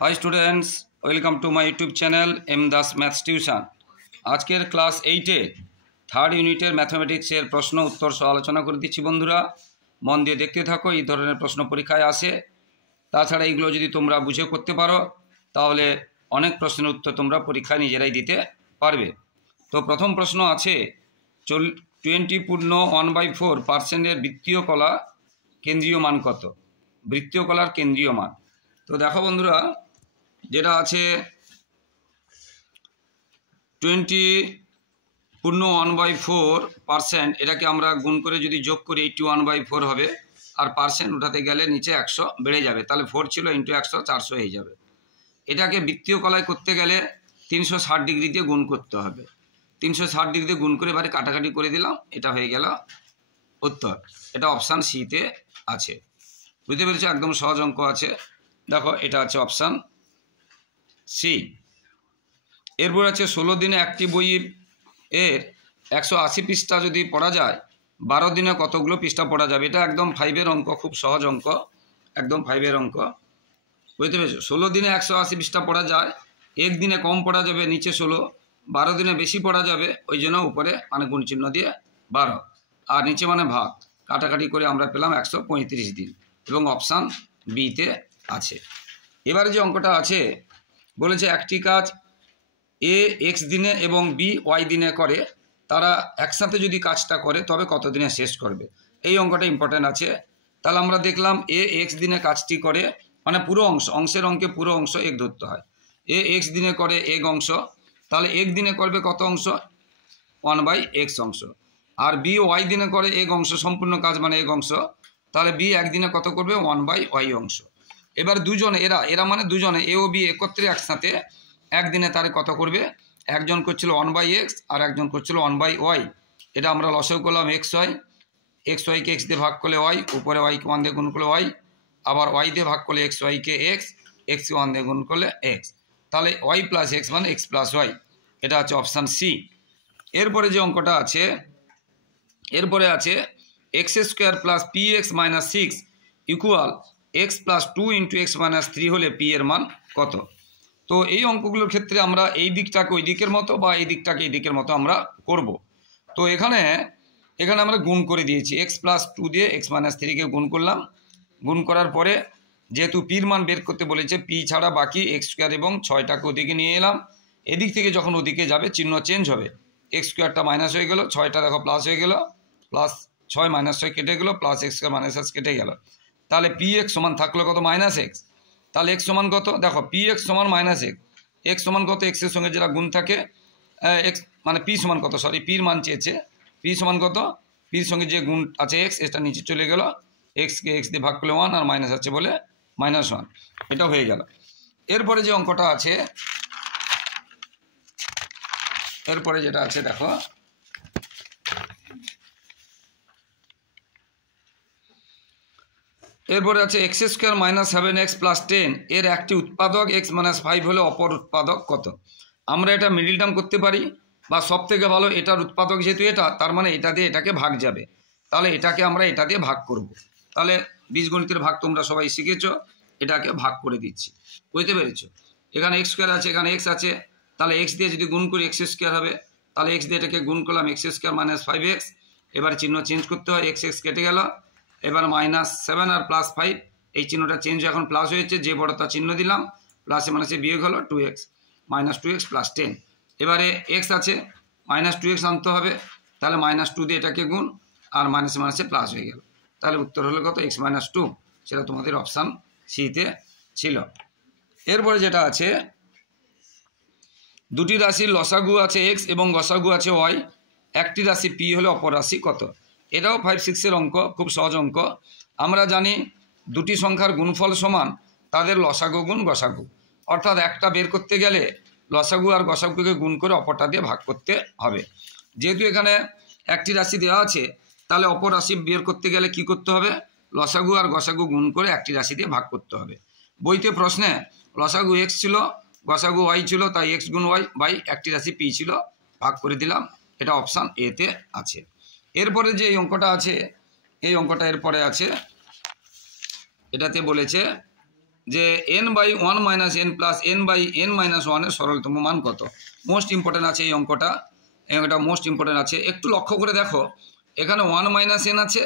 High students welcome to my YouTube channel M Das maths tuition. आजकेर class 8 third ইউনিটের ম্যাথমেটিক্সের প্রশ্ন উত্তর সহ আলোচনা করে দিচ্ছি। বন্ধুরা মন দিয়ে দেখতে থাকো, এই ধরনের প্রশ্ন পরীক্ষায় আসে। তাছাড়া এইগুলো যদি তোমরা বুঝে করতে পারো তাহলে অনেক প্রশ্নের উত্তর তোমরা পরীক্ষায় নিজেরাই দিতে পারবে। তো প্রথম প্রশ্ন আছে 20 পূর্ণ 1/4% বৃত্তীয় কলা কেন্দ্রীয় মান কত? বৃত্তীয় কলার কেন্দ্রীয় মান। তো দেখো বন্ধুরা, যেটা আছে 20 পূর্ণ 1/4%, এটাকে আমরা গুণ করে যদি যোগ করি 81/4 হবে, আর পার্সেন্ট উঠাতে গেলে নিচে 100 বেড়ে যাবে, তাহলে 4 ছিল ইন্টু 100 400 হয়ে যাবে। এটাকে বৃত্তীয় কলায় করতে গেলে 360 ডিগ্রি দিয়ে গুণ করতে হবে। 360 ডিগ্রি দিয়ে গুণ করে এবারে কাটাকাটি করে দিলাম, এটা হয়ে গেল উত্তর। এটা অপশান সিতে আছে। বুঝতে পেরেছো? একদম সহজ অঙ্ক আছে। দেখো এটা আছে অপশান সি। এরপর আছে 16 দিনে একটি বইয়ের 180 পৃষ্ঠা যদি পড়া যায়, 12 দিনে কতগুলো পৃষ্ঠা পড়া যাবে? এটা একদম 5-এর অঙ্ক, খুব সহজ অঙ্ক, একদম 5-এর অঙ্ক। বুঝতে পেরেছো? 16 দিনে 180 পৃষ্ঠা পড়া যায়, একদিনে কম পড়া যাবে নিচে 16, 12 দিনে বেশি পড়া যাবে, ওই জন্য উপরে মানে গুণ চিহ্ন দিয়ে 12, আর নিচে মানে ভাগ, কাটাকাটি করে আমরা পেলাম 135 দিন, এবং অপশান বিতে আছে। এবারে যে অঙ্কটা আছে বলেছে একটি কাজ এ এক্স দিনে এবং বি ওয়াই দিনে করে, তারা একসাথে যদি কাজটা করে তবে কত দিনে শেষ করবে? এই অঙ্কটা ইম্পর্ট্যান্ট আছে। তাহলে আমরা দেখলাম এ এক্স দিনে কাজটি করে, মানে পুরো অংশ, অংশের অঙ্কে পুরো অংশ এক ধরতে হয়। এ এক্স দিনে করে এক অংশ, তাহলে এক দিনে করবে কত অংশ? 1/x অংশ। আর বি ওয়াই দিনে করে এক অংশ, সম্পূর্ণ কাজ মানে এক অংশ, তাহলে বি একদিনে কত করবে? 1/y অংশ। এবার দুজনে এরা মানে দুজনে এ ও বি একত্রে একসাথে একদিনে তারে কত করবে? একজন করছিল 1/x আর একজন করছিল 1/y। এটা আমরা লসাগু করলাম xy, xyকে x দিয়ে ভাগ করলে y, উপরে yকে 1 দিয়ে গুণ করলে y, আবার y দিয়ে ভাগ করলে xyকে x, xকে 1 দিয়ে গুণ করলে x, তাহলে y প্লাস x মানে x প্লাস y। এটা হচ্ছে অপশান সি। এরপরে যে অঙ্কটা আছে, এরপরে আছে x² plus px minus 6 equal x plus 2 into x minus 3 হলে p এর মান কত? তো এই অঙ্কগুলোর ক্ষেত্রে আমরা এই দিকটাকে ওই দিকের মতো বা এই দিকটাকে এই দিকের মতো আমরা করব। তো এখানে আমরা গুণ করে দিয়েছি, x প্লাস 2 দিয়ে x মাইনাস 3কে গুণ করলাম। গুণ করার পরে যেহেতু পির মান বের করতে বলেছে, পি ছাড়া বাকি x² এবং 6টাকে ওদিকে নিয়ে এলাম। এদিক থেকে যখন ওদিকে যাবে চিহ্ন চেঞ্জ হবে, x² মাইনাস হয়ে গেল, 6টা দেখো প্লাস হয়ে গেল, প্লাস 6 মাইনাস 6 কেটে গেল, প্লাস x মাইনাস x কেটে গেল, তাহলে পি এক্স সমান থাকলো কত? Minus x. তাহলে x সমান কত? দেখো পি এক্স সমান মাইনাস এক্স, এক্স সমান কত? এক্সের সঙ্গে যেটা গুণ থাকে, এক্স মানে পি সমান কত, সরি পির মান চেয়েছে, পি সমান কত? পির সঙ্গে যে গুণ আছে এক্স, এটা নিচে চলে গেল, এক্সকে এক্স দিয়ে ভাগ করলে 1 আর মাইনাস আছে বলে -1, এটা হয়ে গেল। এরপরে যে অঙ্কটা আছে, এরপরে যেটা আছে দেখো, এরপরে আছে x² মাইনাস 7x প্লাস 10 এর একটি উৎপাদক x মাইনাস 5 হলে অপর উৎপাদক কত? আমরা এটা মিডিল টার্ম করতে পারি, বা সব থেকে ভালো এটার উৎপাদক যেহেতু এটা, তার মানে এটা দিয়ে এটাকে ভাগ যাবে, তাহলে এটাকে আমরা এটা দিয়ে ভাগ করব। তাহলে বীজগণিতের ভাগ তোমরা সবাই শিখেছো, এটাকে ভাগ করে দিচ্ছি। বুঝতে পেরেছো? এখানে x² আছে, এখানে x আছে, তাহলে x দিয়ে যদি গুণ করি x² হবে, তাহলে x দিয়ে এটাকে গুণ করলাম x² মাইনাস 5x, এবার চিহ্ন চেঞ্জ করতে হয়, x কেটে গেল, এবার -7 আর +5, এই চিহ্নটা চেঞ্জ এখন প্লাস হয়েছে, যে বড়টা চিহ্ন দিলাম, প্লাসে মাইনাসে বিয়োগ হলো 2x, -2x প্লাস 10। এবারে x আছে, -2x আনতে হবে, তাহলে -2 দিয়ে এটাকে গুণ, আর মাইনাসে মাইনাসে প্লাস হয়ে গেল, তাহলে উত্তর হলো কত? x - 2। সেটা তোমাদের অপশান সিতে ছিল। এরপরে যেটা আছে, দুটি রাশির লসাগু আছে x এবং গসাগু আছে y, একটি রাশি p হলে অপর রাশি কত? এটাও 5-6-এর অঙ্ক, খুব সহজ অঙ্ক। আমরা জানি দুটি সংখ্যার গুণফল সমান তাদের লসাগু গুণ গসাগু, অর্থাৎ একটা বের করতে গেলে লসাগু আর গসাগুকে গুণ করে অপরটা দিয়ে ভাগ করতে হবে। যেহেতু এখানে একটি রাশি দেওয়া আছে, তাহলে অপর রাশি বের করতে গেলে কি করতে হবে? লসাগু আর গসাগু গুণ করে একটি রাশি দিয়ে ভাগ করতে হবে। বইতে প্রশ্নে লসাগু x ছিল, গসাগু y ছিল, তাই x গুণ y বাই একটি রাশি p ছিল, ভাগ করে দিলাম, এটা অপশান এতে আছে। এরপরে যে এই অঙ্কটা আছে, এই অঙ্কটা এরপরে আছে, এটাতে বলেছে যে n/1 - n + n/n - 1 এর সরলতম মান কত। মোস্ট ইম্পর্টেন্ট আছে এই অঙ্কটা, মোস্ট ইম্পর্টেন্ট আছে। একটু লক্ষ্য করে দেখো, এখানে 1 - n আছে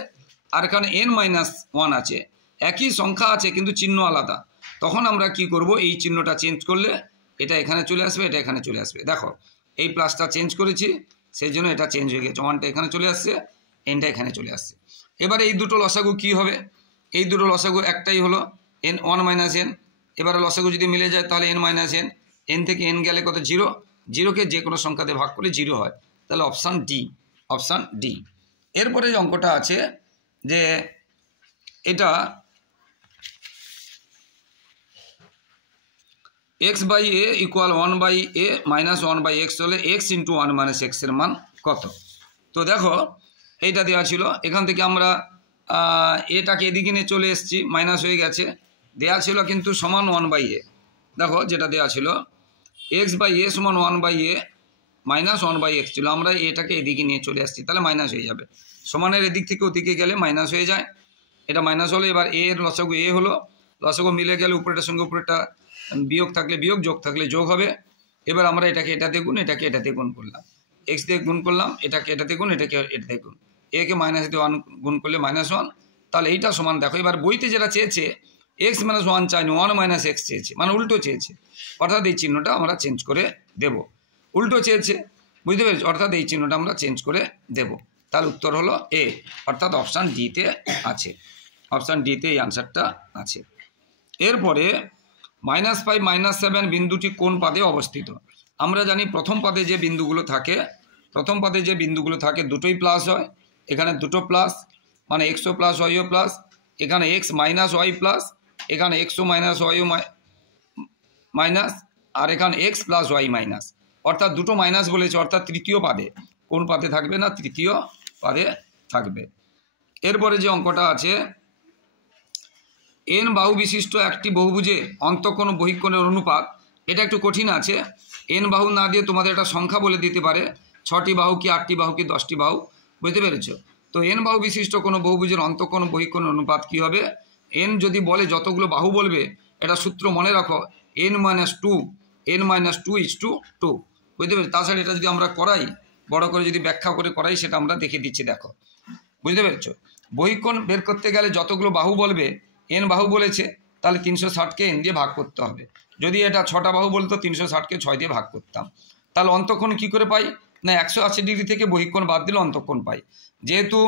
আর এখানে n-1 আছে, একই সংখ্যা আছে কিন্তু চিহ্ন আলাদা। তখন আমরা কি করব, এই চিহ্নটা চেঞ্জ করলে এটা এখানে চলে আসবে, এটা এখানে চলে আসবে। দেখো এই প্লাসটা চেঞ্জ করেছি, সেই জন্য এটা চেঞ্জ হয়ে গেছে, 1টা এখানে চলে আসছে, nটা এখানে চলে আসছে। এবারে এই দুটো লসাগু কি হবে, এই দুটো লসাগু একটাই হলো n1 - n। এবারে লসাগু যদি মিলে যায় তাহলে n - n, n থেকে n গেলে কত 0, 0কে যে কোনো সংখ্যা দিয়ে ভাগ করলে 0 হয়, তাহলে অপশান ডি, অপশান ডি। এরপরে যে অঙ্কটা আছে যে এটা x/a = 1/a - 1/x হলে x × 1 - x এর মান কত। তো দেখো এইটা দেওয়া ছিল, এখান থেকে আমরা এটাকে এদিকে নিয়ে চলে এসেছি, মাইনাস হয়ে গেছে, দেওয়া ছিল কিন্তু সমান 1/a। দেখো যেটা দেওয়া ছিল x/a = 1/a - 1/x ছিল, আমরা এটাকে এদিকে নিয়ে চলে আসছি, তাহলে মাইনাস হয়ে যাবে। সমানের এদিক থেকে ওদিকে গেলে মাইনাস হয়ে যায়, এটা মাইনাস হলো। এবার এর লসাগু এ হলো, লসাগু মিলে গেলে উপরেটার সঙ্গে উপরেটা বিয়োগ থাকলে বিয়োগ, যোগ থাকলে যোগ হবে। এবার আমরা এটাকে এটাতে গুণ, এটাকে এটাতে গুণ করলাম, এক্স দিয়ে গুণ করলাম, এটাকে এটাতে গুণ, এটাকে এটাতে গুণ, একে -1 গুণ করলে -1, তাহলে এইটা সমান। দেখো এবার বইতে যেটা চেয়েছে x - 1 চাইনি, 1 - x চেয়েছে, মানে উল্টো চেয়েছে, অর্থাৎ এই চিহ্নটা আমরা চেঞ্জ করে দেব। উল্টো চেয়েছে, বুঝতে পেরেছি, অর্থাৎ এই চিহ্নটা আমরা চেঞ্জ করে দেব। তার উত্তর হলো এ, অর্থাৎ অপশান ডিতে আছে, অপশান ডিতে এই আনসারটা আছে। এরপরে -5 - 7 বিন্দুটি কোন পাদে অবস্থিত। আমরা জানি প্রথম পাদে যে বিন্দুগুলো থাকে, প্রথম পাদে যে বিন্দুগুলো থাকে দুটোই প্লাস হয়, এখানে দুটো প্লাস, মানে xও প্লাস ওয়াইও প্লাস, এখানে x - y প্লাস, এখানে xও - yও মাইনাস, আর এখানে x + y মাইনাস, অর্থাৎ দুটো মাইনাস বলেছে, অর্থাৎ তৃতীয় পাদে। কোন পাদে থাকবে না, তৃতীয় পাদে থাকবে। এরপরে যে অঙ্কটা আছে, n বাহু বিশিষ্ট একটি বহুভুজের অন্তঃকোণ ও বহিঃকোণের অনুপাত, এটা একটু কঠিন আছে। n বাহু না দিয়ে তোমাদের একটা সংখ্যা বলে দিতে পারে, 6টি বাহু কি 8টি বাহু কি 10টি বাহু, বুঝতে পেরেছো। তো n বাহু বিশিষ্ট কোনো বহুভুজের অন্তঃকোণ ও বহিঃকোণের অনুপাত কি হবে। n যদি বলে যতগুলো বাহু বলবে, এটা সূত্র মনে রাখো, n - 2, n - 2:2, বুঝতে পেরেছো। তাছাড়া এটা যদি আমরা করাই, বড় করে যদি ব্যাখ্যা করে করাই, সেটা আমরা দেখে দিচ্ছি, দেখো, বুঝতে পেরেছো। বহিঃকোণ বের করতে গেলে যতগুলো বাহু বলবে, n বাহু বলেছে, তাহলে 360কে n দিয়ে ভাগ করতে হবে। যদি এটা 6টা বাহু বলতো, 360কে 6 দিয়ে ভাগ করতাম। তাহলে অন্তঃকোণ কি করে পাই না, 180 ডিগ্রি থেকে বহিঃকোণ বাদ দিলে অন্তঃকোণ পাই। যেহেতু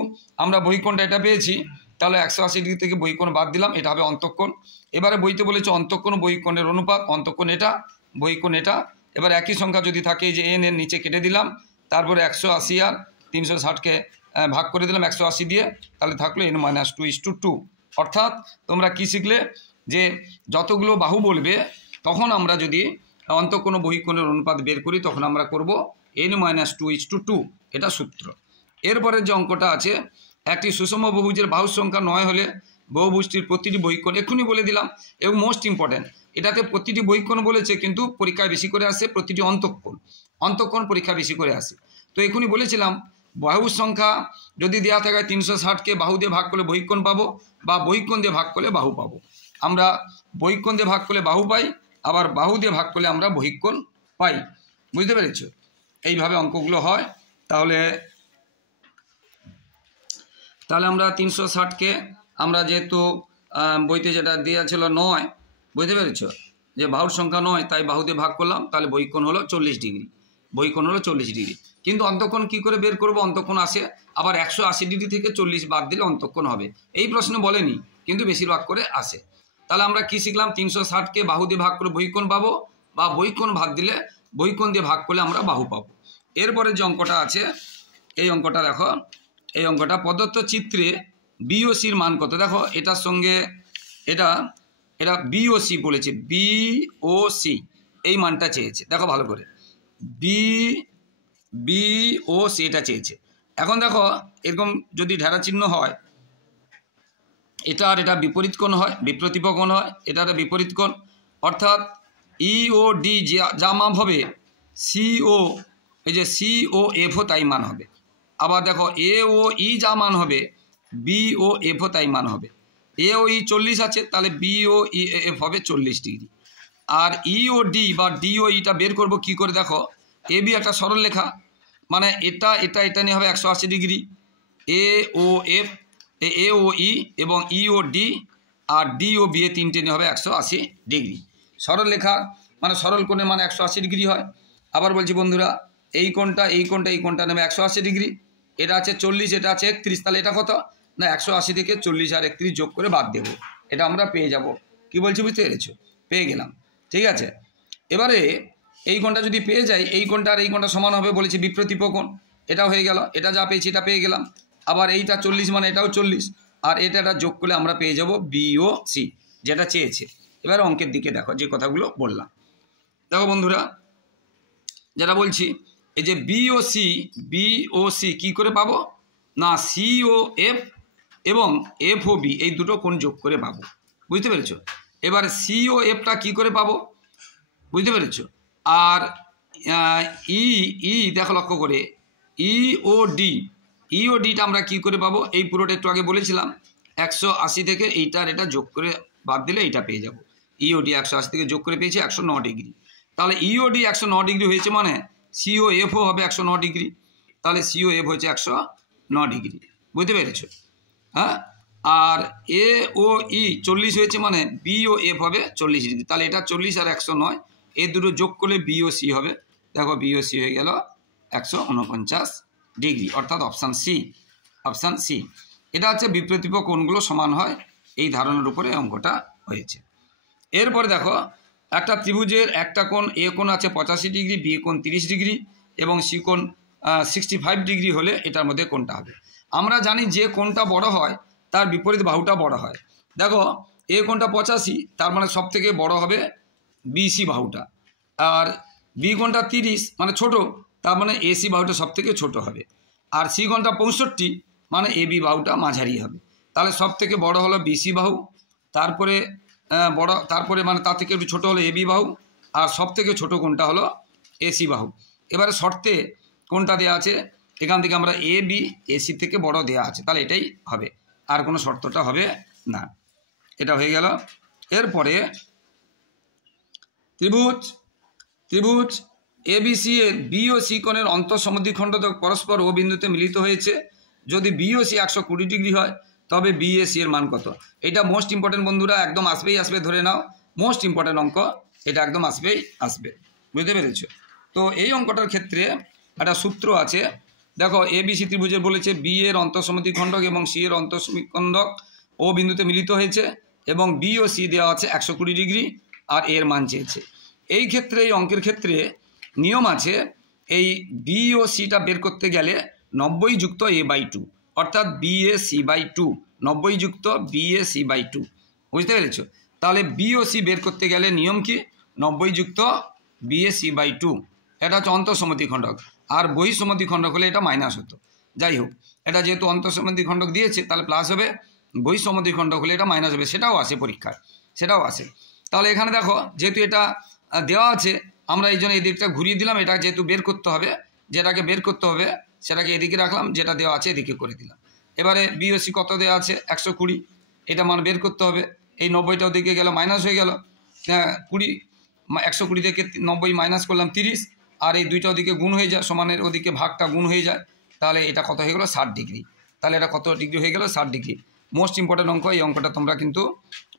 আমরা বহিঃকোণটা এটা পেয়েছি, তাহলে 180 ডিগ্রি থেকে বহিঃকোণ বাদ দিলাম, এটা হবে অন্তঃকোণ। এবারে বইতে বলেছে অন্তঃকোণ বহিঃকোণের অনুপাত, অন্তঃকোণ এটা, বহিঃকোণ এটা। এবার একই সংখ্যা যদি থাকে, যে n এর নিচে কেটে দিলাম, তারপরে 180 আর 360কে ভাগ করে দিলাম 180 দিয়ে, তাহলে থাকলো n - 2:2। অর্থাৎ তোমরা কি শিখলে, যে যতগুলো বাহু বলবে, তখন আমরা যদি অন্তঃকোণ ও বহিঃকোণের অনুপাত বের করি, তখন আমরা করব n - 2:2, এটা সূত্র। এরপরে যে অঙ্কটা আছে, একটি সুষম বহুভুজের বাহুর সংখ্যা 9 হলে বহুভুজটির প্রতিটি বহিঃকোণ, এক্ষুনি বলে দিলাম, এবং মোস্ট ইম্পর্ট্যান্ট, এটাতে প্রতিটি বহিঃকোণ বলেছে, কিন্তু পরীক্ষায় বেশি করে আসে প্রতিটি অন্তঃকোণ, অন্তঃকোণ পরীক্ষা বেশি করে আসে। তো এক্ষুনি বলেছিলাম, বাহুর সংখ্যা যদি দেওয়া থাকে 360কে বাহু দিয়ে ভাগ করলে বহিঃকোণ পাবো, বা বহিঃকোণ দিয়ে ভাগ করলে বাহু পাবো। আমরা বহিঃকোণ দিয়ে ভাগ করলে বাহু পাই, আবার বাহু দিয়ে ভাগ করলে আমরা বহিঃকোণ পাই, বুঝতে পেরেছো। এইভাবে অঙ্কগুলো হয়। তাহলে আমরা 360কে আমরা যেহেতু বইতে যেটা দেওয়া ছিল 9, বুঝতে পেরেছো, যে বাহুর সংখ্যা 9, তাই বাহু দিয়ে ভাগ করলাম, তাহলে বহিঃকোণ হলো 40 ডিগ্রি, বহিঃকোণ হলো 40 ডিগ্রি। কিন্তু অন্তঃকোণ কী করে বের করবো, অন্তঃকোণ আসে আবার 180 ডিগ্রি থেকে 40 বাদ দিলে অন্তঃকোণ হবে। এই প্রশ্ন বলেনি, কিন্তু বেশিরভাগ করে আসে। তাহলে আমরা কি শিখলাম, 360কে বাহু দিয়ে ভাগ করে বহিঃকোণ পাবো, বা বহিঃকোণ ভাগ দিলে বহিঃকোণ দিয়ে ভাগ করলে আমরা বাহু পাবো। এরপরে যে অঙ্কটা আছে, এই অঙ্কটা দেখো, এই অঙ্কটা প্রদত্ত চিত্রে বি ও সির মান কত। দেখো এটার সঙ্গে এটা বি ও সি বলেছে, বি ও সি এই মানটা চেয়েছে, দেখো ভালো করে, বি ও সি এটা চেয়েছে। এখন দেখো এরকম যদি ঢেরা চিহ্ন হয়, এটা আর এটা বিপরীত কোণ হয়, বিপ্রতিপ কোণ হয়, এটা একটা বিপরীত কোণ, অর্থাৎ ই ও ডি যা মান হবে, সি ও, এই যে সি ও এফও তাই মান হবে। আবার দেখো এ ও ই যা মান হবে, বি ও এফও তাই মান হবে। এ ও ই 40 আছে, তাহলে বি ও ই এফ হবে 40 ডিগ্রি। আর ই ও ডি বা ডি ও ইটা বের করব কি করে, দেখো এ বি একটা সরল লেখা, মানে এটা এটা এটা নিয়ে হবে 180 ডিগ্রি। এ ও এফ, এ ও ই এবং ই ও D R D O B A তিনটে নিয়ে হবে 180 ডিগ্রি। সরল লেখা মানে সরল কোণের মানে 180 ডিগ্রি হয়। আবার বলছি বন্ধুরা, এই কোণটা এই কোণটা এই কোণটা নেবে 180 ডিগ্রি, এটা আছে 40, এটা আছে 31, তাহলে এটা কত না 180 থেকে 40 আর 31 যোগ করে বাদ দেবো, এটা আমরা পেয়ে যাব। কি বলছি বুঝতে পেরেছো? পেয়ে গেলাম, ঠিক আছে। এবারে এই কোণটা যদি পেয়ে যাই, এই কোণটা আর এই কোণটা সমান হবে বলেছি, বিপ্রতীপ কোণ, এটা হয়ে গেল, এটা যা পেয়েছি এটা পেয়ে গেলাম। আবার এইটা 40 মানে এটাও 40, আর এটা যোগ করলে আমরা পেয়ে যাব বিও সি, যেটা চেয়েছে। এবার অঙ্কের দিকে দেখো, যে কথাগুলো বললাম দেখো বন্ধুরা, যেটা বলছি এই যে বিও সি কী করে পাবো না, সিও এফ এবং এফ ও বি এই দুটো কোণ যোগ করে পাবো, বুঝতে পেরেছো? এবার সিও এফটা কী করে পাবো, বুঝতে পেরেছো? আর ই দেখো লক্ষ্য করে, ইও ডিটা আমরা কী করে পাবো, এই পুরোটা একটু আগে বলেছিলাম, 180 থেকে এইটার এটা যোগ করে বাদ দিলে এইটা পেয়ে যাবো। ইওডি 180 থেকে যোগ করে পেয়েছি 109 ডিগ্রি, তাহলে ইওডি 109 ডিগ্রি হয়েছে মানে সিও এফও হবে 109 ডিগ্রি, তাহলে সিও এফ হচ্ছে 109 ডিগ্রি, বুঝতে পেরেছো? হ্যাঁ, আর এ ও ই 40 হয়েছে মানে বি ও এফ হবে 40 ডিগ্রি, তাহলে এটা 40 আর 109 এই দুটো যোগ করলে বি ও সি হবে। দেখো বি ও সি হয়ে গেল 149 ডিগ্রি, অর্থাৎ অপশান সি। এটা হচ্ছে বিপ্রতীপ কোণগুলো সমান হয়, এই ধারণার উপরে অঙ্কটা হয়েছে। এরপরে দেখো, একটা ত্রিভুজের একটা কোণ এ কোণ আছে 85 ডিগ্রি, বি কোণ 30 ডিগ্রি এবং সি কোণ 65 ডিগ্রি হলে এটার মধ্যে কোণটা হবে। আমরা জানি যে কোণটা বড় হয় তার বিপরীত বাহুটা বড় হয়। দেখো এ কোণটা 85, তার মানে সব থেকে বড় হবে বিসি বাহুটা, আর বি কোণটা 30 মানে ছোট, তার মানে এসি বাহুটা সব থেকে ছোট হবে, আর সি কোণটা 65 মানে এ বি বাহুটা মাঝারি হবে। তাহলে সব থেকে বড় হলো বিসি বাহু, তারপরে মানে তার থেকে একটু ছোটো হলো এবি বাহু, আর সব থেকে ছোটো কোণটা হলো এসি বাহু। এবারে শর্তে কোনটা দেওয়া আছে, এখান থেকে আমরা এ বি এসি থেকে বড় দেওয়া আছে, তাহলে এটাই হবে, আর কোনো শর্তটা হবে না। এটা হয়ে গেল। এরপরে ত্রিভুজ এবিসি এর বি ও সি কোণের অন্তঃসমদ্বিখণ্ড পরস্পর ও বিন্দুতে মিলিত হয়েছে। যদি বি ও সি 120 ডিগ্রি হয় তবে বি এ সি এর মান কত? এটা মোস্ট ইম্পর্টেন্ট বন্ধুরা, একদম আসবে, ধরে নাও মোস্ট ইম্পর্টেন্ট অঙ্ক, এটা একদম আসবে, বুঝতে পেরেছো? তো এই অঙ্কটার ক্ষেত্রে একটা সূত্র আছে, দেখো এবিসি ত্রিভুজের বলেছে বি এর অন্তঃসমদ্বিখণ্ডক এবং সি এর অন্তঃসমদ্বিখণ্ডক ও বিন্দুতে মিলিত হয়েছে এবং বি ও সি দেওয়া আছে 120 ডিগ্রি আর এর মান চেয়েছে। এই ক্ষেত্রে এই অঙ্কের ক্ষেত্রে নিয়ম আছে, এই বি ও সিটা বের করতে গেলে 90 যুক্ত a/2 অর্থাৎ BAC/2, 90 যুক্ত BAC/2, বুঝতে পেরেছো? তাহলে বি ও সি বের করতে গেলে নিয়ম কি, 90 যুক্ত BAC/2, এটা হচ্ছে অন্তঃসমদ্বিখণ্ডক, আর বহিঃসমদ্বিখণ্ডক হলে এটা মাইনাস হতো। যাই হোক, এটা যেহেতু অন্তঃসমদ্বিখণ্ডক দিয়েছে তাহলে প্লাস হবে, বহিঃসমদ্বিখণ্ডক হলে এটা মাইনাস হবে, সেটাও আসে পরীক্ষায়, সেটাও আসে। তাহলে এখানে দেখো যেহেতু এটা দেওয়া আছে, আমরা এই জন্য এই দিকটা ঘুরিয়ে দিলাম, এটা যেহেতু বের করতে হবে, যেটাকে বের করতে হবে সেটাকে এদিকে রাখলাম, যেটা দেওয়া আছে এদিকে করে দিলাম। এবারে বিওসি কত দেওয়া আছে 120, এটা মান বের করতে হবে। এই 90টা ওদিকে গেল, মাইনাস হয়ে গেল 20, 120 থেকে 90 মাইনাস করলাম 30, আর এই দুইটা ওদিকে গুণ হয়ে যায়, সমানের ওদিকে ভাগটা গুণ হয়ে যায়, তাহলে এটা কত হয়ে গেল 60 ডিগ্রি। তাহলে এটা কত ডিগ্রি হয়ে গেল 60 ডিগ্রি। মোস্ট ইম্পর্টেন্ট অঙ্ক, এই অঙ্কটা তোমরা কিন্তু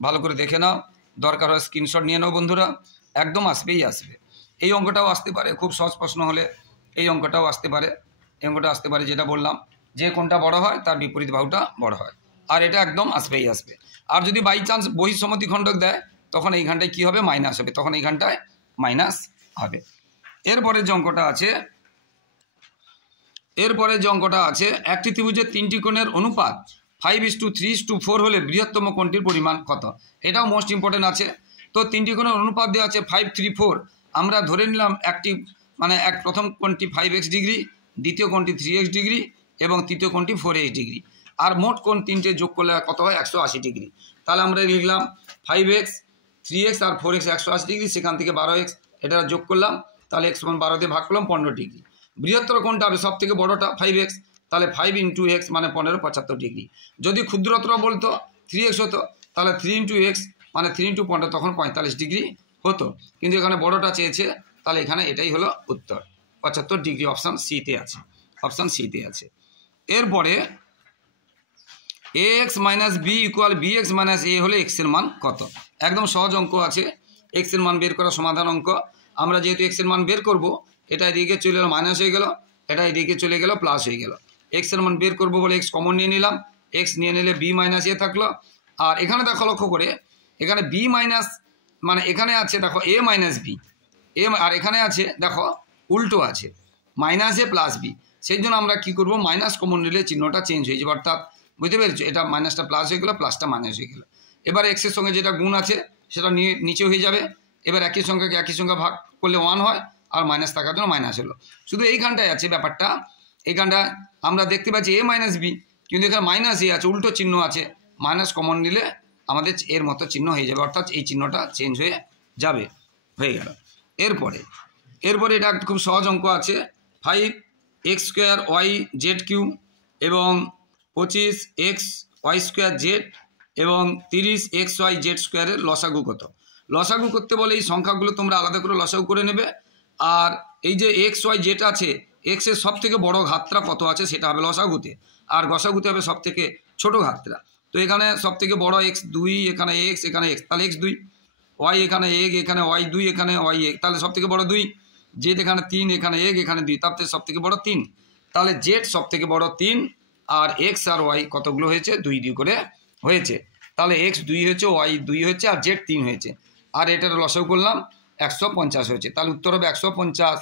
ভালো করে দেখে নাও, দরকার হয় স্ক্রিনশট নিয়ে নাও বন্ধুরা, একদম আসবে। এই অঙ্কটাও আসতে পারে, খুব সহজ প্রশ্ন হলে এই অঙ্কটাও আসতে পারে, যেটা বললাম, যে কোনটা বড় হয় তার বিপরীত বাহুটা বড় হয়, আর এটা একদম আসবে। আর যদি বাই চান্স বহিঃসমদ্বিখণ্ডক দেয় তখন এইখানটায় কী হবে, মাইনাস হবে, তখন এইখানটায় মাইনাস হবে। এরপরে যে অঙ্কটা আছে, একটি ত্রিভুজের 3টি কোণের অনুপাত 5:3:4 হলে বৃহত্তম কোণটির পরিমাণ কত? এটাও মোস্ট ইম্পর্টেন্ট আছে। তো 3টি কোণের অনুপাত দেওয়া আছে 5:3:4, আমরা ধরে নিলাম প্রথম কোণটি 5x ডিগ্রি, দ্বিতীয় কোণটি 3x ডিগ্রি এবং তৃতীয় কোণটি 4x ডিগ্রি, আর মোট কোণ তিনটে যোগ করলে কত হয় 180 ডিগ্রি। তাহলে আমরা লিখলাম 5x, 3x আর 4x 180 ডিগ্রি, সেখান থেকে 12x, এটা যোগ করলাম, তাহলে x = 12 দিয়ে ভাগ করলাম 15 ডিগ্রি। বৃহত্তর কোণটা হবে সব থেকে বড়টা 5x, তাহলে 5 × x মানে 15, 75 ডিগ্রি। যদি ক্ষুদ্রতর বলতো 3x হতো, তাহলে 3 × x মানে 3 × 15 তখন 45 ডিগ্রি হতো, কিন্তু এখানে বড়টা চেয়েছে, তাহলে এখানে এটাই হলো উত্তর 75 ডিগ্রি। অপশান সিতে আছে, অপশান সিতে আছে। এরপরে ax - b = bx - a হলে x এর মান কত? একদম সহজ অঙ্ক আছে, x এর মান বের করা সমাধান অঙ্ক। আমরা যেহেতু x এর মান বের করব, এটা এদিকে চলে গেল মাইনাস হয়ে গেল, এটা এদিকে চলে গেল প্লাস হয়ে গেল। x এর মান বের করব বলে x কমন নিয়ে নিলাম, x নিয়ে নিলে b - a থাকলো। আর এখানে দেখো লক্ষ্য করে, এখানে b মাইনাস মানে এখানে আছে দেখো a - b, আর এখানে আছে দেখো উল্টো আছে -a + b। সেই জন্য আমরা কি করব, মাইনাস কমন নিলে চিহ্নটা চেঞ্জ হয়ে যাবে, অর্থাৎ বুঝতে পেরেছো, এটা মাইনাসটা প্লাস হয়ে গেল, প্লাসটা মাইনাস হয়ে গেল। এবার x এর সঙ্গে যেটা গুণ আছে সেটা নিচে হয়ে যাবে। এবার একই সংখ্যাকে একই সংখ্যা ভাগ করলে 1 হয়, আর মাইনাস থাকার জন্য মাইনাস হলো। শুধু এইখানটায় আছে ব্যাপারটা, এইখানটা আমরা দেখতে পাচ্ছি a - b, কিন্তু এখানে -a আছে, উল্টো চিহ্ন আছে, মাইনাস কমন নিলে আমাদের এর মতো চিহ্ন হয়ে যাবে, অর্থাৎ এই চিহ্নটা চেঞ্জ হয়ে যাবে, হয়ে গেল। এরপরে এটা খুব সহজ অঙ্ক আছে, 5x² y z³ এবং 25xy² z এবং 30xy z² এর লসাগু কত? লসাগু করতে বলে এই সংখ্যাগুলো তোমরা আলাদা করে লসাগু করে নেবে, আর এই যে xy z আছে, x এর সব থেকে বড় ঘাতটা কত আছে সেটা হবে লসাগুতে, আর গসাগুতে হবে সব থেকে ছোট ঘাতটা। তো এখানে সব থেকে বড় x2, এখানে x, এখানে x, তাহলে x2, y এখানে 1, এখানে y2, এখানে y1, তাহলে সব থেকে বড় 2, z এখানে 3, এখানে 1, এখানে 2, তার থেকে সব থেকে বড় 3, তাহলে z সব থেকে বড় 3, আর x আর y কতগুলো হয়েছে, 2 2 করে হয়েছে। তাহলে x 2 হয়েছে, y 2 হয়েছে, আর z 3 হয়েছে, আর এটার লসাগু করলাম 150 হয়েছে। তাহলে উত্তর হবে 150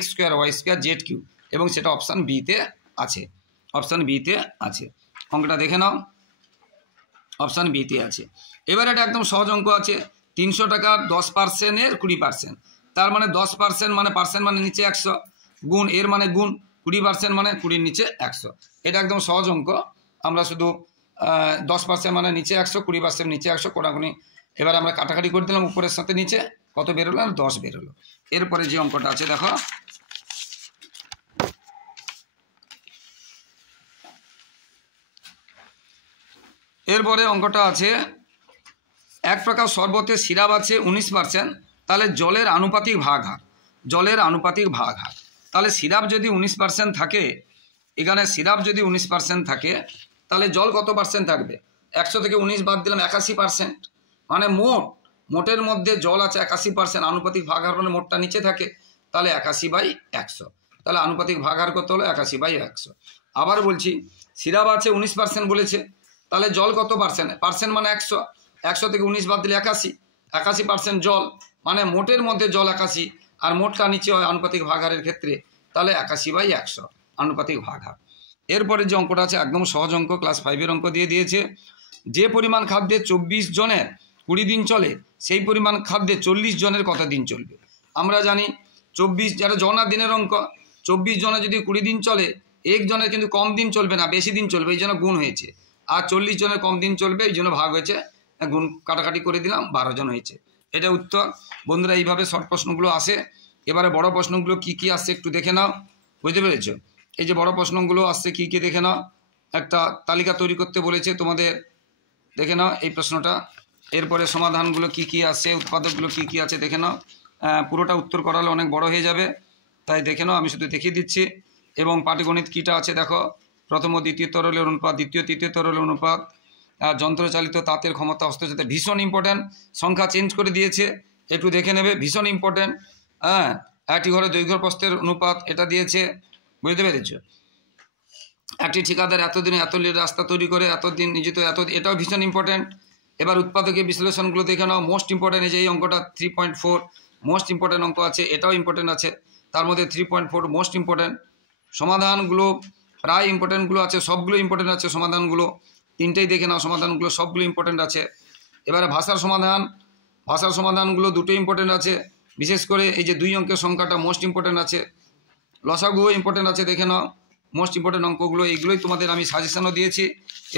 x² y² z³ এবং সেটা অপশান বিতে আছে, অপশান বিতে আছে। অঙ্কটা দেখে নাও, অপশান বিতে আছে। এবার এটা একদম সহজ অঙ্ক আছে, 300 টাকার 10%-এর 20%, তার মানে 10% মানে পার্সেন্ট মানে নিচে 100, গুণ এর মানে গুণ 20% মানে 20-র নিচে 100। এটা একদম সহজ অঙ্ক, আমরা শুধু 10% মানে নিচে 100, 20% নিচে 100 কোনাকুনি। এবার আমরা কাটাকাটি করে দিলাম, উপরের সাথে নিচে কত বেরোলো, আর 10 বেরোলো। এরপরে যে অঙ্কটা আছে দেখো, এরপরে অঙ্কটা আছে, এক প্রকার শরবতে সিরাপ আছে 19%, তাহলে জলের আনুপাতিক ভাগ হার, জলের আনুপাতিক ভাগ হার। তাহলে সিরাপ যদি 19% থাকে, এখানে সিরাপ যদি 19% থাকে, তাহলে জল কত পার্সেন্ট থাকবে? 100 থেকে 19 বাদ দিলাম 81%, মানে মোটের মধ্যে জল আছে 81%, আনুপাতিক ভাগ হার মানে মোটটা নিচে থাকে, তাহলে 81/100, তাহলে আনুপাতিক ভাগ হার কত হলো? 81/100। আবার বলছি, সিরাপ আছে 19% বলেছে, তাহলে জল কত পার্সেন্ট? পার্সেন্ট মানে 100, 100 থেকে 19 বাদ দিলে 81, 81% জল, মানে মোটের মধ্যে জল 81, আর মোটটা নিচে হয় আনুপাতিক ভাগ হারের ক্ষেত্রে, তাহলে 81/100 আনুপাতিক ভাগ হার। এরপরে যে অঙ্কটা আছে একদম সহজ অঙ্ক, ক্লাস 5-এর অঙ্ক দিয়ে দিয়েছে, যে পরিমাণ খাদ্যে 24 জনের 20 দিন চলে, সেই পরিমাণ খাদ্যে 40 জনের কত দিন চলবে? আমরা জানি 24 যারা জনা দিনের অঙ্ক, 24 জনের যদি 20 দিন চলে, এক জনের কিন্তু কম দিন চলবে না, বেশি দিন চলবে, এই জন্য গুণ হয়েছে, আর 40 জনের কম দিন চলবে, এই জন্য ভাগ হয়েছে, গুণ কাটাকাটি করে দিলাম, 12 জন হয়েছে। এটা উত্তর। বন্ধুরা, এইভাবে শর্ট প্রশ্নগুলো আসে। এবারে বড় প্রশ্নগুলো কি কি আসছে একটু দেখে নাও, বুঝতে পেরেছো? এই যে বড় প্রশ্নগুলো আসছে কি কি দেখে নাও, একটা তালিকা তৈরি করতে বলেছে তোমাদের, দেখে নাও এই প্রশ্নটা। এরপরে সমাধানগুলো কি কি আসছে, উৎপাদকগুলো কি কি আছে দেখে নাও। পুরোটা উত্তর করালে অনেক বড় হয়ে যাবে, তাই দেখে নাও, আমি শুধু দেখিয়ে দিচ্ছি। এবং পাটিগণিত কীটা আছে দেখো, প্রথম ও দ্বিতীয় তরলের অনুপাত, দ্বিতীয় তৃতীয় তরলের অনুপাত, যন্ত্রচালিত তাঁতের ক্ষমতা, হস্তচালিত, ভীষণ ইম্পর্ট্যান্ট, সংখ্যা চেঞ্জ করে দিয়েছে, একটু দেখে নেবে, ভীষণ ইম্পর্ট্যান্ট। হ্যাঁ, একটি ঘরে দৈর্ঘ্য প্রস্থের অনুপাত এটা দিয়েছে, বুঝতে পেরেছ? একটি ঠিকাদার এতদিনে এত রাস্তা তৈরি করে, এতদিন নিযুক্ত, এটাও ভীষণ ইম্পর্ট্যান্ট। এবার উৎপাদকের বিশ্লেষণগুলো দেখে নাও, মোস্ট ইম্পর্ট্যান্ট। এই যে এই অঙ্কটা 3.4 মোস্ট ইম্পর্ট্যান্ট অঙ্ক আছে, এটাও ইম্পর্ট্যান্ট আছে, তার মধ্যে 3.4 মোস্ট ইম্পর্ট্যান্ট। সমাধানগুলো প্রায় ইম্পর্ট্যান্টগুলো আছে, সবগুলো ইম্পর্ট্যান্ট আছে সমাধানগুলো, তিনটেই দেখে নাও সমাধানগুলো, সবগুলো ইম্পর্ট্যান্ট আছে। এবারে ভাষার সমাধান, ভাষার সমাধানগুলো দুটো ইম্পর্ট্যান্ট আছে, বিশেষ করে এই যে 2 অঙ্কের সংখ্যাটা মোস্ট ইম্পর্ট্যান্ট আছে, লসাগুও ইম্পর্ট্যান্ট আছে, দেখে নাও মোস্ট ইম্পর্ট্যান্ট অঙ্কগুলো, এইগুলোই তোমাদের আমি সাজেশনও দিয়েছি।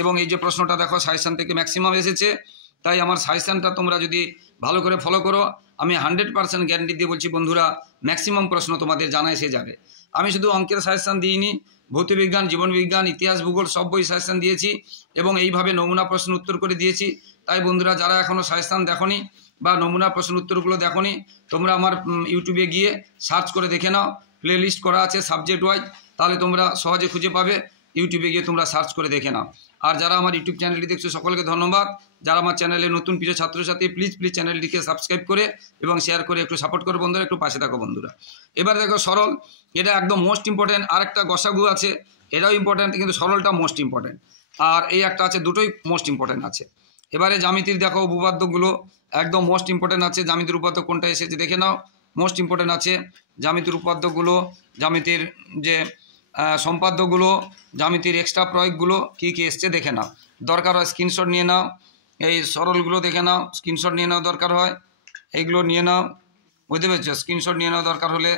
এবং এই যে প্রশ্নটা দেখো, সাজেশন থেকে ম্যাক্সিমাম এসেছে, তাই আমার সাজেশনটা তোমরা যদি ভালো করে ফলো করো, আমি 100% গ্যারান্টি দিয়ে বলছি বন্ধুরা, ম্যাক্সিমাম প্রশ্ন তোমাদের জানা এসে যাবে। আমি শুধু অঙ্কের সাজেশন দিইনি, ভৌতবিজ্ঞান, জীবনবিজ্ঞান, ইতিহাস, ভূগোল সব বই সাজেশান দিয়েছি এবং এইভাবে নমুনা প্রশ্ন উত্তর করে দিয়েছি। তাই বন্ধুরা যারা এখনও সাজেশান দেখোনি বা নমুনা প্রশ্ন উত্তরগুলো দেখোনি, তোমরা আমার ইউটিউবে গিয়ে সার্চ করে দেখে নাও, প্লে লিস্ট করা আছে সাবজেক্ট ওয়াইজ, তাহলে তোমরা সহজে খুঁজে পাবে। ইউটিউবে গিয়ে তোমরা সার্চ করে দেখে নাও। আর যারা আমার ইউটিউব চ্যানেলটি দেখছো সকলকে ধন্যবাদ। যারা আমার চ্যানেলে নতুন প্রিয় ছাত্রছাত্রী, প্লিজ চ্যানেলটিকে সাবস্ক্রাইব করে এবং শেয়ার করে একটু সাপোর্ট করো বন্ধুরা, একটু পাশে থাকো বন্ধুরা। এবার দেখো সরল, এটা একদম মোস্ট ইম্পর্টেন্ট। আর একটা গসাগু আছে, এটাও ইম্পর্টেন্ট, কিন্তু সরলটা মোস্ট ইম্পর্টেন্ট। আর এই একটা আছে, দুটোই মোস্ট ইম্পর্টেন্ট আছে। এবারে জ্যামিতির দেখো উপপাদ্যগুলো একদম মোস্ট ইম্পর্টেন্ট আছে। জ্যামিতির উপপাদ্য কোনটা এসেছে দেখে নাও, মোস্ট ইম্পর্টেন্ট আছে জ্যামিতির উপপাদ্যগুলো, জ্যামিতির যে সম্পাদ্যগুলো, জ্যামিতির এক্সট্রা প্রয়োগগুলো কী কী এসছে দেখে নাও। দরকার হয় স্ক্রিনশট নিয়ে নাও, এই সরলগুলো দেখে নাও, স্ক্রিনশট নিয়ে নাও দরকার হয়, এইগুলো নিয়ে নাও, বুঝতে পেরেছ, স্ক্রিনশট নিয়ে নাও দরকার হলে।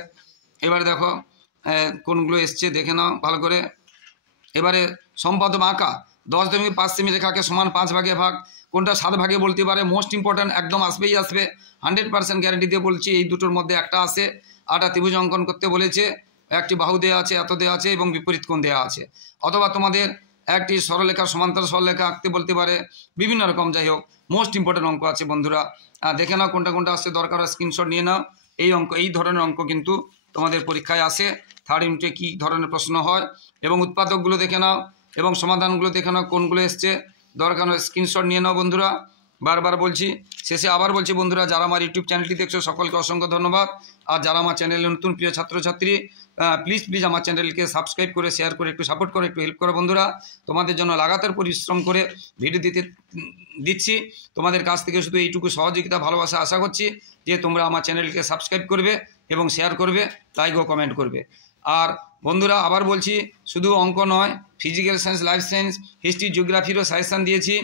এবারে দেখো কোনগুলো এসছে দেখে নাও ভালো করে। এবারে সম্পাদ্য আঁকা 10.5 সেমি রেখাকে সমান 5 ভাগে ভাগ, কোনটা 7 ভাগে বলতে পারে, মোস্ট ইম্পর্ট্যান্ট, একদম আসবেই আসবে, 100% গ্যারান্টি দিয়ে বলছি। এই দুটোর মধ্যে একটা আসে। আটা ত্রিভুজ অঙ্কন করতে বলেছে, একটি বাহু দেওয়া আছে, এত দেওয়া আছে এবং বিপরীত কোণ দেওয়া আছে। অথবা তোমাদের একটি সরলরেখা সমান্তরাল সরলরেখা আঁকতে বলতে পারে, বিভিন্ন রকম। যাই হোক, মোস্ট ইম্পর্ট্যান্ট অঙ্ক আছে বন্ধুরা, দেখে নাও কোনটা কোনটা আসছে, দরকার হয় স্ক্রিনশট নিয়ে নাও। এই ধরনের অঙ্ক কিন্তু তোমাদের পরীক্ষায় আসে। থার্ড ইউনিটে কী ধরনের প্রশ্ন হয় এবং উৎপাদকগুলো দেখে নাও এবং সমাধানগুলো দেখে নাও কোনগুলো এসছে, দরকার হয় স্ক্রিনশট নিয়ে নাও বন্ধুরা। বারবার বলছি, শেষে আবার বলছি বন্ধুরা, যারা আমার ইউটিউব চ্যানেলটি দেখছো সকলকে অসংখ্য ধন্যবাদ। আর যারা আমার চ্যানেলে নতুন প্রিয় ছাত্রছাত্রী, প্লিজ আমার চ্যানেলকে সাবস্ক্রাইব করে শেয়ার করে একটু সাপোর্ট করে একটু হেল্প করো বন্ধুরা। তোমাদের জন্য লাগাতার পরিশ্রম করে ভিডিও দিচ্ছি। তোমাদের কাছ থেকে শুধু এইটুকু সহযোগিতা ভালোবাসা আশা করছি যে তোমরা আমার চ্যানেলকে সাবস্ক্রাইব করবে এবং শেয়ার করবে, লাইক ও কমেন্ট করবে। আর বন্ধুরা আবার বলছি, শুধু অঙ্ক নয়, physical science, life science, history, জিওগ্রাফিরও সাজেশান দিয়েছি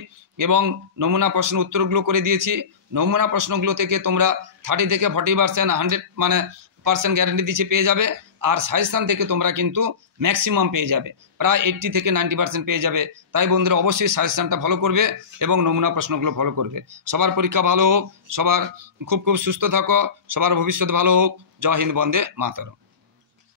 এবং নমুনা প্রশ্ন উত্তরগুলো করে দিয়েছি। নমুনা প্রশ্নগুলো থেকে তোমরা 30 থেকে 40%, 100% গ্যারান্টি দিচ্ছি পেয়ে যাবে। আর সাজেশান থেকে তোমরা কিন্তু ম্যাক্সিমাম পেয়ে যাবে, প্রায় 80 থেকে 90% পেয়ে যাবে। তাই বন্ধুরা অবশ্যই সাজেশানটা ফলো করবে এবং নমুনা প্রশ্নগুলো ফলো করবে। সবার পরীক্ষা ভালো হোক, সবার খুব সুস্থ থাকো, সবার ভবিষ্যৎ ভালো হোক। জয় হিন্দ, বন্দে মাতরম।